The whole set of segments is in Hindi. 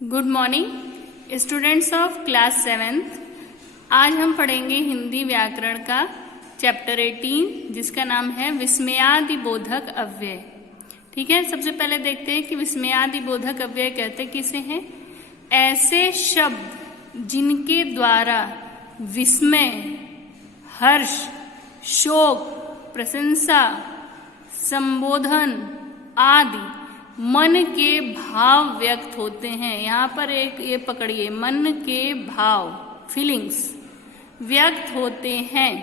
Good morning students of class 7th। आज हम पढ़ेंगे हिंदी व्याकरण का चैप्टर 18 जिसका नाम है विस्मयादिबोधक अव्यय। ठीक है, सबसे पहले देखते हैं कि विस्मयादिबोधक अव्यय कहते किसे हैं। ऐसे शब्द जिनके द्वारा विस्मय, हर्ष, शोक, प्रशंसा, संबोधन आदि मन के भाव व्यक्त होते हैं। यहाँ पर एक ये पकड़िए, मन के भाव, फीलिंग्स व्यक्त होते हैं,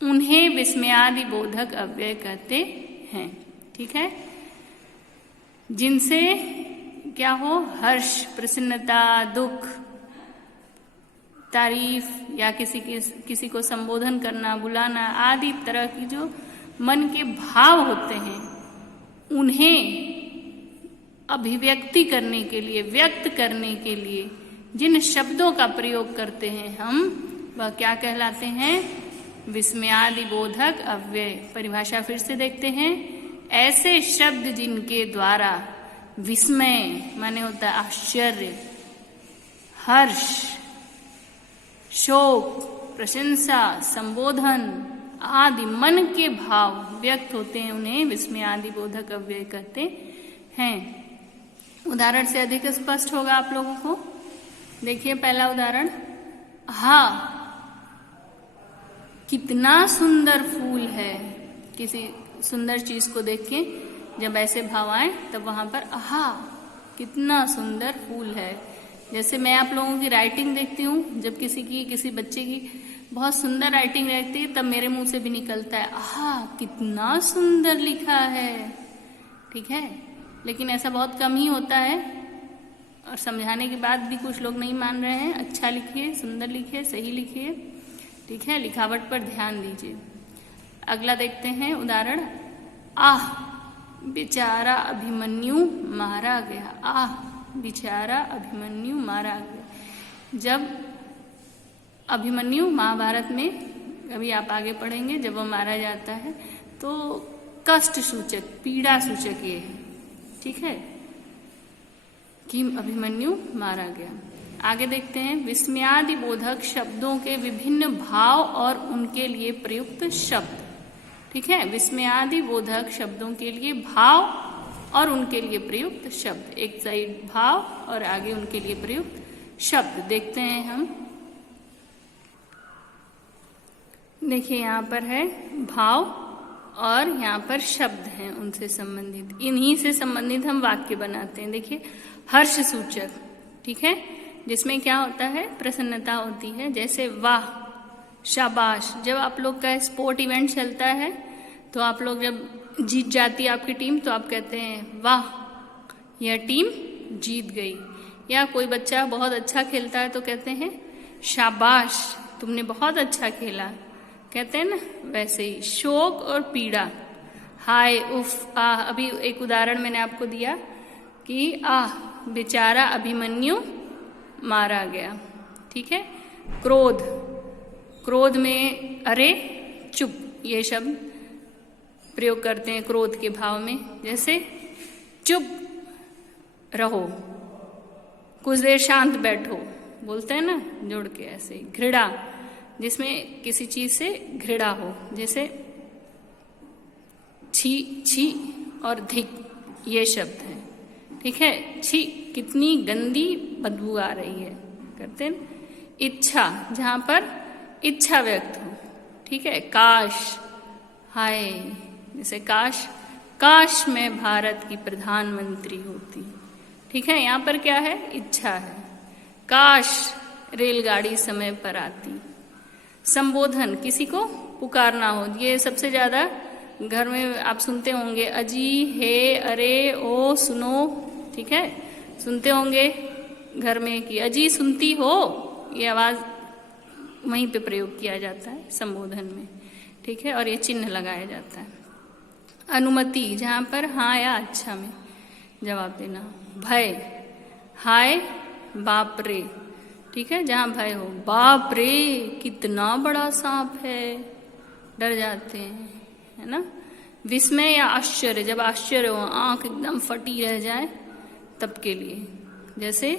उन्हें विस्मयादिबोधक अव्यय कहते हैं। ठीक है, जिनसे क्या हो, हर्ष, प्रसन्नता, दुख, तारीफ या किसी को संबोधन करना, बुलाना आदि तरह की जो मन के भाव होते हैं उन्हें अभिव्यक्ति करने के लिए, व्यक्त करने के लिए जिन शब्दों का प्रयोग करते हैं हम, वह क्या कहलाते हैं, विस्मयादिबोधक अव्यय। परिभाषा फिर से देखते हैं। ऐसे शब्द जिनके द्वारा विस्मय माने होता है आश्चर्य, हर्ष, शोक, प्रशंसा, संबोधन आदि मन के भाव व्यक्त होते हैं, उन्हें विस्मयादिबोधक अव्यय कहते हैं। उदाहरण से अधिक स्पष्ट होगा आप लोगों को। देखिए पहला उदाहरण, हा कितना सुंदर फूल है। किसी सुंदर चीज को देख के जब ऐसे भाव आए तब वहां पर आहा कितना सुंदर फूल है। जैसे मैं आप लोगों की राइटिंग देखती हूँ, जब किसी बच्चे की बहुत सुंदर राइटिंग रहती है तब मेरे मुंह से भी निकलता है आहा कितना सुंदर लिखा है। ठीक है, लेकिन ऐसा बहुत कम ही होता है और समझाने के बाद भी कुछ लोग नहीं मान रहे हैं। अच्छा लिखिए, सुंदर लिखिए, सही लिखिए। ठीक है, लिखावट पर ध्यान दीजिए। अगला देखते हैं उदाहरण, आह बेचारा अभिमन्यु मारा गया। आह बेचारा अभिमन्यु मारा गया। जब अभिमन्यु महाभारत में, अभी आप आगे पढ़ेंगे, जब वो मारा जाता है तो कष्ट सूचक, पीड़ा सूचक ये है। ठीक है, कि अभिमन्यु मारा गया। आगे देखते हैं, विस्मयादिबोधक शब्दों के विभिन्न भाव और उनके लिए प्रयुक्त शब्द। ठीक है, विस्मयादिबोधक शब्दों के लिए भाव और उनके लिए प्रयुक्त शब्द। एक साइड भाव और आगे उनके लिए प्रयुक्त शब्द देखते हैं हम। देखिए यहाँ पर है भाव और यहाँ पर शब्द हैं उनसे संबंधित। इन्हीं से संबंधित हम वाक्य बनाते हैं। देखिए हर्ष सूचक, ठीक है, जिसमें क्या होता है, प्रसन्नता होती है। जैसे वाह, शाबाश। जब आप लोग का स्पोर्ट इवेंट चलता है तो आप लोग जब जीत जाती है आपकी टीम तो आप कहते हैं वाह यह टीम जीत गई। या कोई बच्चा बहुत अच्छा खेलता है तो कहते हैं शाबाश तुमने बहुत अच्छा खेला, कहते हैं ना। वैसे ही शोक और पीड़ा, हाय, उफ, आह। अभी एक उदाहरण मैंने आपको दिया कि आह बेचारा अभिमन्यु मारा गया। ठीक है, क्रोध, क्रोध में अरे चुप, ये शब्द प्रयोग करते हैं क्रोध के भाव में। जैसे चुप रहो, कुछ देर शांत बैठो, बोलते हैं ना जोड़ के ऐसे। घृणा, जिसमें किसी चीज से घृणा हो, जैसे छी, छी और धिक, ये शब्द है। ठीक है, छी कितनी गंदी बदबू आ रही है, करते हैं। इच्छा, जहां पर इच्छा व्यक्त हो। ठीक है, काश, हाय, जैसे काश, काश मैं भारत की प्रधानमंत्री होती। ठीक है, यहाँ पर क्या है, इच्छा है। काश रेलगाड़ी समय पर आती। संबोधन, किसी को पुकारना हो। ये सबसे ज्यादा घर में आप सुनते होंगे, अजी, हे, अरे, ओ, सुनो। ठीक है, सुनते होंगे घर में कि अजी सुनती हो, ये आवाज वहीं पे प्रयोग किया जाता है संबोधन में। ठीक है, और ये चिन्ह लगाया जाता है। अनुमति, जहां पर हाँ या अच्छा में जवाब देना। भय, हाय बाप रे। ठीक है, जहां भय हो, बाप रे कितना बड़ा सांप है, डर जाते हैं, है ना। विस्मय या आश्चर्य, जब आश्चर्य हो, आंख एकदम फटी रह जाए, तब के लिए। जैसे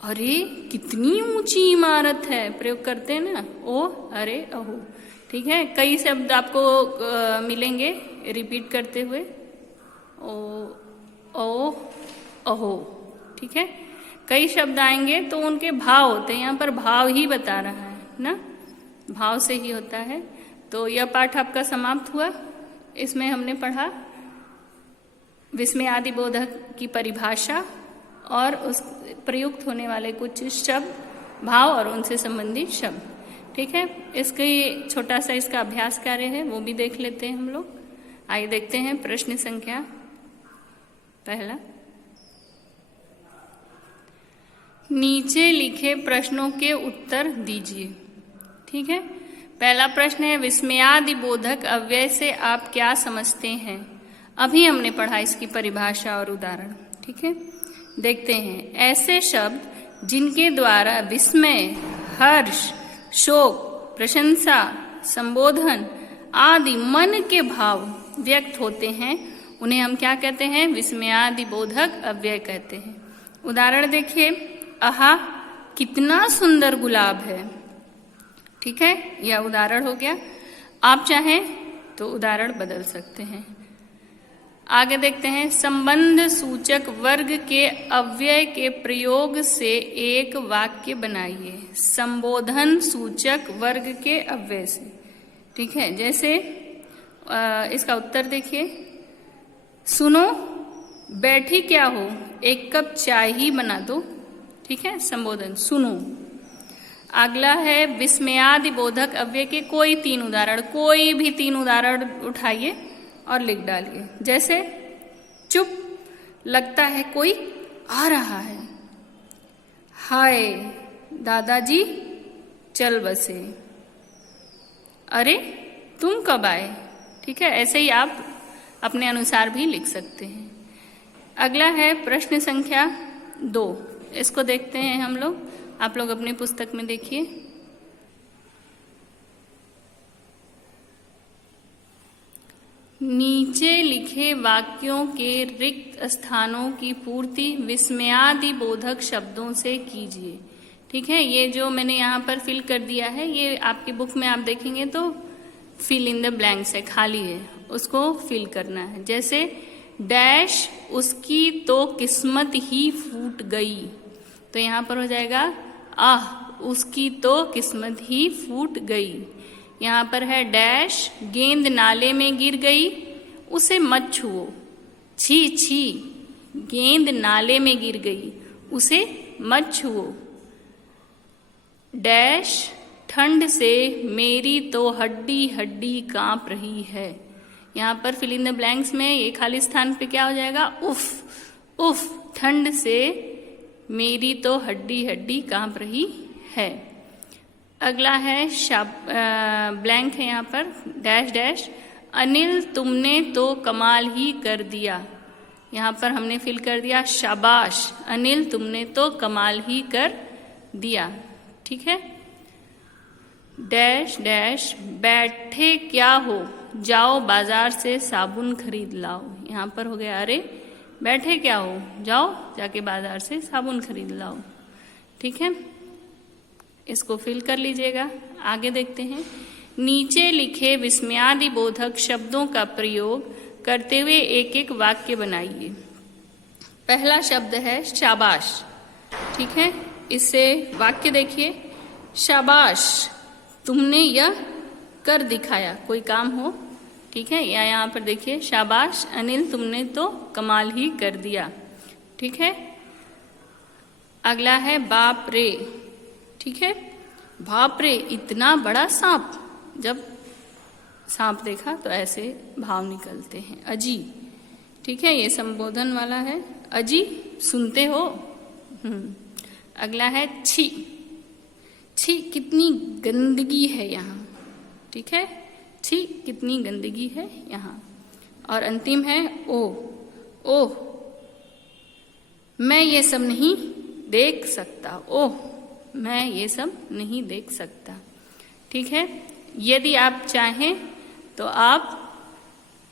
अरे कितनी ऊंची इमारत है, प्रयोग करते हैं ना, ओ अरे अहो। ठीक है, कई शब्द आपको मिलेंगे रिपीट करते हुए, ओ ओ अहो। ठीक है, कई शब्द आएंगे तो उनके भाव होते हैं, यहाँ पर भाव ही बता रहा है ना, भाव से ही होता है। तो यह पाठ आपका समाप्त हुआ। इसमें हमने पढ़ा विस्मयादि बोधक की परिभाषा और उस प्रयुक्त होने वाले कुछ शब्द, भाव और उनसे संबंधित शब्द। ठीक है, इसके छोटा सा इसका अभ्यास कार्य है, वो भी देख लेते हैं हम लोग। आइए देखते हैं प्रश्न संख्या पहला। नीचे लिखे प्रश्नों के उत्तर दीजिए। ठीक है, पहला प्रश्न है विस्मयादि बोधक अव्यय से आप क्या समझते हैं। अभी हमने पढ़ा इसकी परिभाषा और उदाहरण। ठीक है, देखते हैं। ऐसे शब्द जिनके द्वारा विस्मय, हर्ष, शोक, प्रशंसा, संबोधन आदि मन के भाव व्यक्त होते हैं, उन्हें हम क्या कहते हैं, विस्मयादि बोधक अव्यय कहते हैं। उदाहरण देखिए, आहा कितना सुंदर गुलाब है। ठीक है, यह उदाहरण हो गया। आप चाहें तो उदाहरण बदल सकते हैं। आगे देखते हैं, संबंध सूचक वर्ग के अव्यय के प्रयोग से एक वाक्य बनाइए। संबोधन सूचक वर्ग के अव्यय से। ठीक है, जैसे इसका उत्तर देखिए, सुनो बैठी क्या हो, एक कप चाय ही बना दो। ठीक है, संबोधन सुनो। अगला है विस्मयादि बोधक अव्यय के कोई तीन उदाहरण, कोई भी तीन उदाहरण उठाइए और लिख डालिए। जैसे चुप, लगता है कोई आ रहा है। हाय दादाजी चल बसे। अरे तुम कब आए। ठीक है, ऐसे ही आप अपने अनुसार भी लिख सकते हैं। अगला है प्रश्न संख्या 2। इसको देखते हैं हम लोग, आप लोग अपनी पुस्तक में देखिए। नीचे लिखे वाक्यों के रिक्त स्थानों की पूर्ति विस्मयादि बोधक शब्दों से कीजिए। ठीक है, ये जो मैंने यहाँ पर फिल कर दिया है, ये आपकी बुक में आप देखेंगे तो फिल इन द ब्लैंक्स है, खाली है, उसको फिल करना है। जैसे डैश उसकी तो किस्मत ही फूट गई, तो यहाँ पर हो जाएगा आह उसकी तो किस्मत ही फूट गई। यहाँ पर है डैश गेंद नाले में गिर गई, उसे मत छुओ। छी छी गेंद नाले में गिर गई, उसे मत छुओ। डैश ठंड से मेरी तो हड्डी हड्डी कांप रही है। यहाँ पर फिल इन द ब्लैंक्स में ये खाली स्थान पे क्या हो जाएगा, उफ उफ ठंड से मेरी तो हड्डी हड्डी कांप रही है। अगला है ब्लैंक है यहाँ पर डैश डैश अनिल तुमने तो कमाल ही कर दिया। यहाँ पर हमने फिल कर दिया शाबाश अनिल तुमने तो कमाल ही कर दिया। ठीक है, डैश डैश बैठे क्या हो, जाओ बाजार से साबुन खरीद लाओ। यहाँ पर हो गया अरे बैठे क्या हो, जाओ जाके बाजार से साबुन खरीद लाओ। ठीक है, इसको फिल कर लीजिएगा। आगे देखते हैं, नीचे लिखे विस्मयादि बोधक शब्दों का प्रयोग करते हुए एक एक वाक्य बनाइए। पहला शब्द है शाबाश। ठीक है, इससे वाक्य देखिए, शाबाश तुमने यह कर दिखाया, कोई काम हो। ठीक है, या यहाँ पर देखिए शाबाश अनिल तुमने तो कमाल ही कर दिया। ठीक है, अगला है बाप रे। ठीक है, बाप रे इतना बड़ा सांप। जब सांप देखा तो ऐसे भाव निकलते हैं। अजी, ठीक है, ये संबोधन वाला है। अजी सुनते हो। अगला है छी। छी कितनी गंदगी है यहाँ। ठीक है, छी कितनी गंदगी है यहाँ। और अंतिम है ओह मैं ये सब नहीं देख सकता। ओह मैं ये सब नहीं देख सकता। ठीक है, यदि आप चाहें तो आप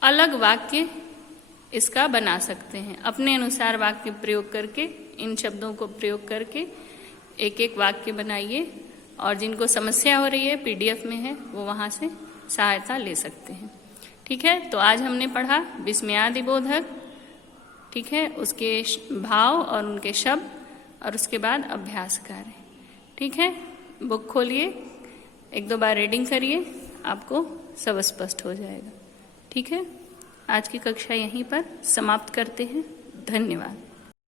अलग वाक्य इसका बना सकते हैं। अपने अनुसार वाक्य प्रयोग करके, इन शब्दों को प्रयोग करके एक एक वाक्य बनाइए, और जिनको समस्या हो रही है PDF में है वो वहां से सहायता ले सकते हैं। ठीक है, तो आज हमने पढ़ा विस्मयादिबोधक, ठीक है, उसके भाव और उनके शब्द, और उसके बाद अभ्यास कार्य। ठीक है, बुक खोलिए, एक दो बार रीडिंग करिए, आपको सब स्पष्ट हो जाएगा। ठीक है, आज की कक्षा यहीं पर समाप्त करते हैं। धन्यवाद।